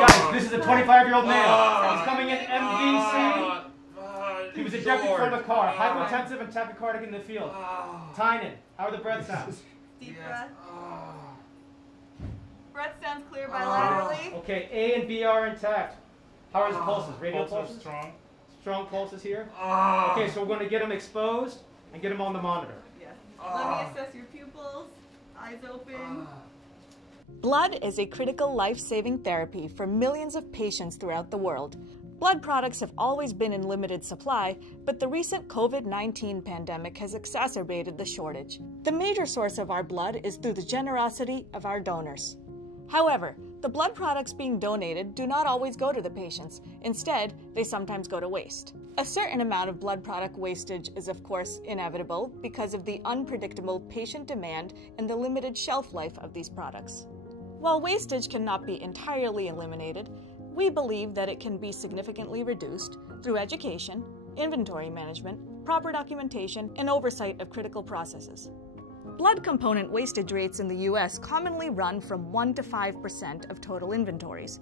guys, this is a 25-year-old man. He's coming in MVC. He was ejected from the car. Hypotensive and tachycardic in the field. Tynan, how are the breath sounds? Deep breath. Breath sounds clear bilaterally. Okay, A and B are intact. How are his pulses? Radial pulses? Strong. Strong pulses here. Okay, so we're going to get him exposed and get him on the monitor. Yes. Let me assess your pupils. Eyes open. Blood is a critical life-saving therapy for millions of patients throughout the world. Blood products have always been in limited supply, but the recent COVID-19 pandemic has exacerbated the shortage. The major source of our blood is through the generosity of our donors. However, the blood products being donated do not always go to the patients. Instead, they sometimes go to waste. A certain amount of blood product wastage is, of course, inevitable because of the unpredictable patient demand and the limited shelf life of these products. While wastage cannot be entirely eliminated, we believe that it can be significantly reduced through education, inventory management, proper documentation, and oversight of critical processes. Blood component wastage rates in the U.S. commonly run from 1 to 5% of total inventories.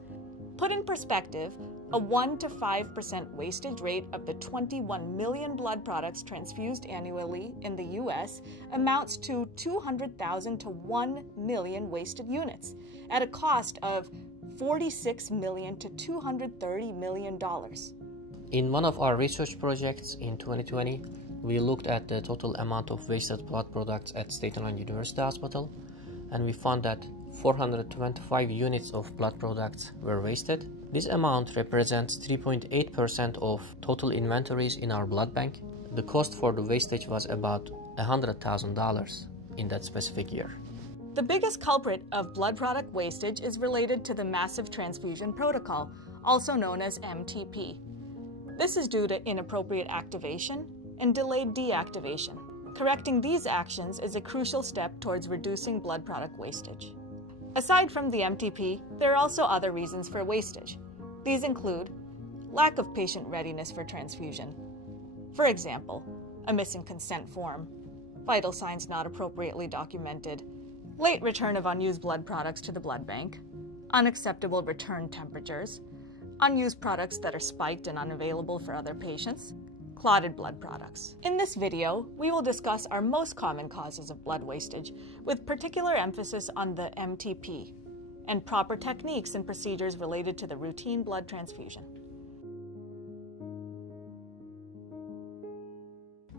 Put in perspective, a 1 to 5% wastage rate of the 21 million blood products transfused annually in the U.S. amounts to 200,000 to 1 million wasted units at a cost of $46 million to $230 million. In one of our research projects in 2020, we looked at the total amount of wasted blood products at Staten Island University Hospital, and we found that 425 units of blood products were wasted. This amount represents 3.8% of total inventories in our blood bank. The cost for the wastage was about $100,000 in that specific year. The biggest culprit of blood product wastage is related to the Massive Transfusion Protocol, also known as MTP. This is due to inappropriate activation and delayed deactivation. Correcting these actions is a crucial step towards reducing blood product wastage. Aside from the MTP, there are also other reasons for wastage. These include lack of patient readiness for transfusion. For example, a missing consent form, vital signs not appropriately documented, late return of unused blood products to the blood bank, unacceptable return temperatures, unused products that are spiked and unavailable for other patients, clotted blood products. In this video, we will discuss our most common causes of blood wastage, with particular emphasis on the MTP and proper techniques and procedures related to the routine blood transfusion.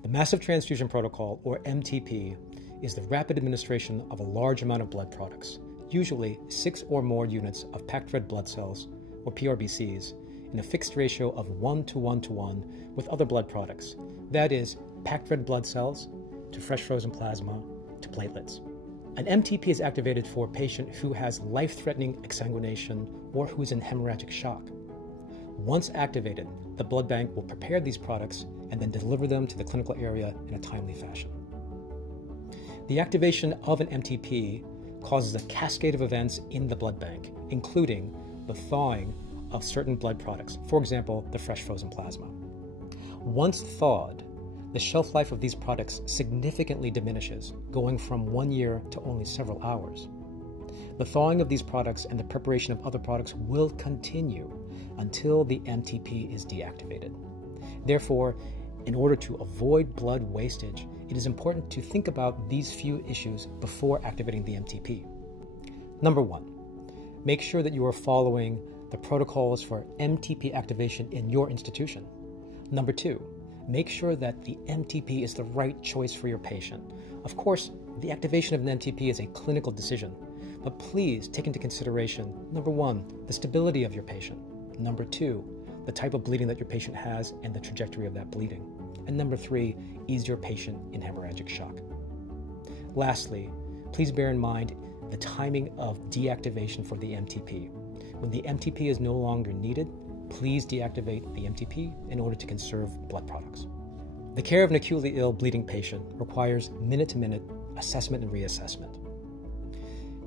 The Massive Transfusion Protocol, or MTP, is the rapid administration of a large amount of blood products, usually 6 or more units of packed red blood cells, or PRBCs, in a fixed ratio of 1 to 1 to 1 with other blood products, that is, packed red blood cells to fresh frozen plasma to platelets. An MTP is activated for a patient who has life-threatening exsanguination or who is in hemorrhagic shock. Once activated, the blood bank will prepare these products and then deliver them to the clinical area in a timely fashion. The activation of an MTP causes a cascade of events in the blood bank, including the thawing of certain blood products, for example, the fresh frozen plasma. Once thawed, the shelf life of these products significantly diminishes, going from 1 year to only several hours. The thawing of these products and the preparation of other products will continue until the MTP is deactivated. Therefore, in order to avoid blood wastage, it is important to think about these few issues before activating the MTP. Number 1, make sure that you are following the protocols for MTP activation in your institution. Number 2, make sure that the MTP is the right choice for your patient. Of course, the activation of an MTP is a clinical decision, but please take into consideration, number 1, the stability of your patient. Number 2, the type of bleeding that your patient has and the trajectory of that bleeding. And number 3, is your patient in hemorrhagic shock? Lastly, please bear in mind the timing of deactivation for the MTP. When the MTP is no longer needed, please deactivate the MTP in order to conserve blood products. The care of an acutely ill bleeding patient requires minute-to-minute assessment and reassessment.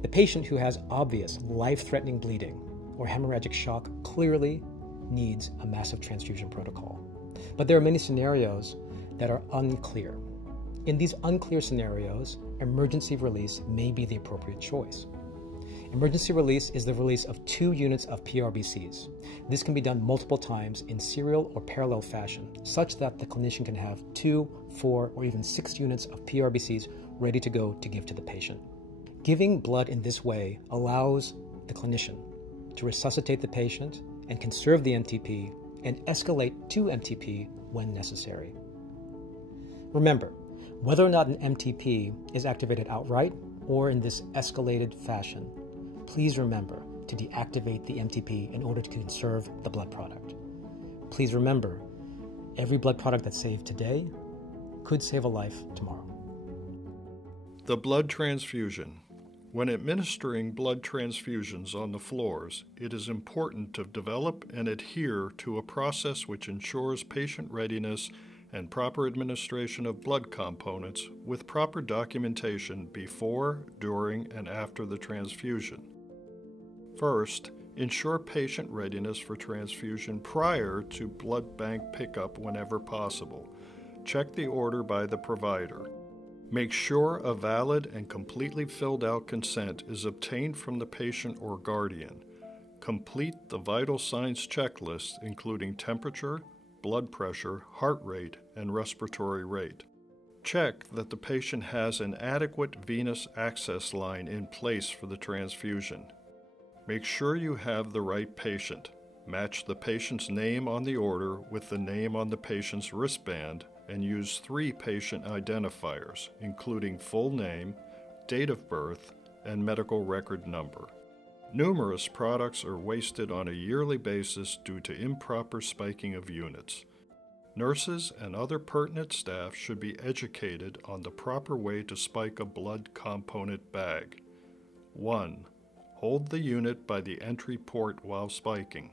The patient who has obvious life-threatening bleeding or hemorrhagic shock clearly needs a massive transfusion protocol. But there are many scenarios that are unclear. In these unclear scenarios, emergency release may be the appropriate choice. Emergency release is the release of 2 units of PRBCs. This can be done multiple times in serial or parallel fashion, such that the clinician can have 2, 4, or even 6 units of PRBCs ready to go to give to the patient. Giving blood in this way allows the clinician to resuscitate the patient and conserve the NTP and escalate to MTP when necessary. Remember, whether or not an MTP is activated outright or in this escalated fashion, please remember to deactivate the MTP in order to conserve the blood product. Please remember, every blood product that's saved today could save a life tomorrow. The blood transfusion. When administering blood transfusions on the floors, it is important to develop and adhere to a process which ensures patient readiness and proper administration of blood components with proper documentation before, during, and after the transfusion. First, ensure patient readiness for transfusion prior to blood bank pickup whenever possible. Check the order by the provider. Make sure a valid and completely filled out consent is obtained from the patient or guardian. Complete the vital signs checklist, including temperature, blood pressure, heart rate, and respiratory rate. Check that the patient has an adequate venous access line in place for the transfusion. Make sure you have the right patient. Match the patient's name on the order with the name on the patient's wristband and use 3 patient identifiers, including full name, date of birth, and medical record number. Numerous products are wasted on a yearly basis due to improper spiking of units. Nurses and other pertinent staff should be educated on the proper way to spike a blood component bag. 1. Hold the unit by the entry port while spiking.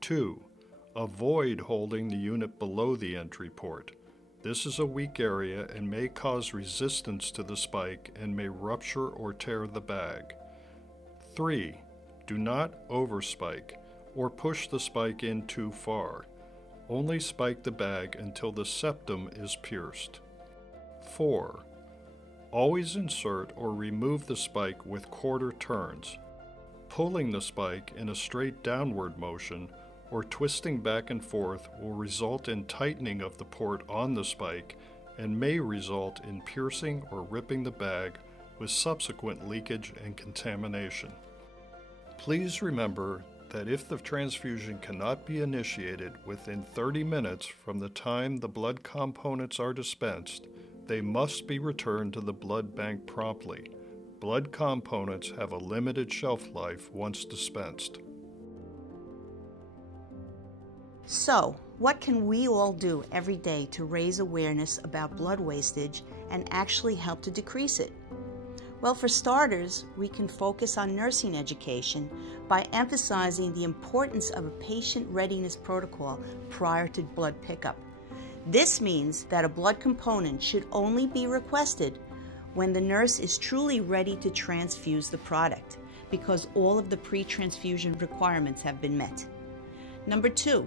2. Avoid holding the unit below the entry port. This is a weak area and may cause resistance to the spike and may rupture or tear the bag. 3. Do not overspike or push the spike in too far. Only spike the bag until the septum is pierced. 4. Always insert or remove the spike with quarter turns. Pulling the spike in a straight downward motion or twisting back and forth will result in tightening of the port on the spike and may result in piercing or ripping the bag with subsequent leakage and contamination. Please remember that if the transfusion cannot be initiated within 30 minutes from the time the blood components are dispensed, they must be returned to the blood bank promptly. Blood components have a limited shelf life once dispensed. So, what can we all do every day to raise awareness about blood wastage and actually help to decrease it? Well, for starters, we can focus on nursing education by emphasizing the importance of a patient readiness protocol prior to blood pickup. This means that a blood component should only be requested when the nurse is truly ready to transfuse the product, because all of the pre-transfusion requirements have been met. Number 2,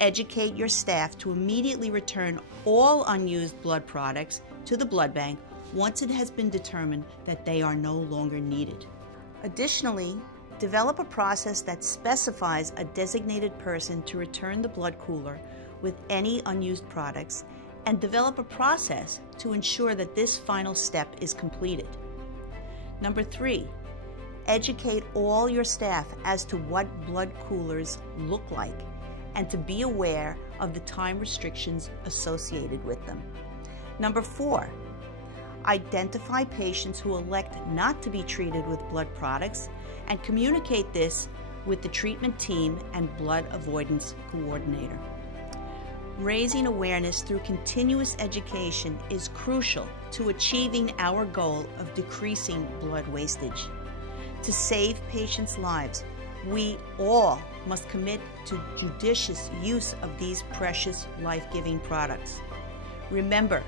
educate your staff to immediately return all unused blood products to the blood bank once it has been determined that they are no longer needed. Additionally, develop a process that specifies a designated person to return the blood cooler with any unused products, and develop a process to ensure that this final step is completed. Number 3, educate all your staff as to what blood coolers look like and to be aware of the time restrictions associated with them. Number 4, identify patients who elect not to be treated with blood products and communicate this with the treatment team and blood avoidance coordinator. Raising awareness through continuous education is crucial to achieving our goal of decreasing blood wastage. To save patients' lives, we all must commit to judicious use of these precious life-giving products. Remember,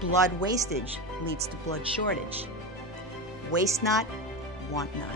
blood wastage leads to blood shortage. Waste not, want not.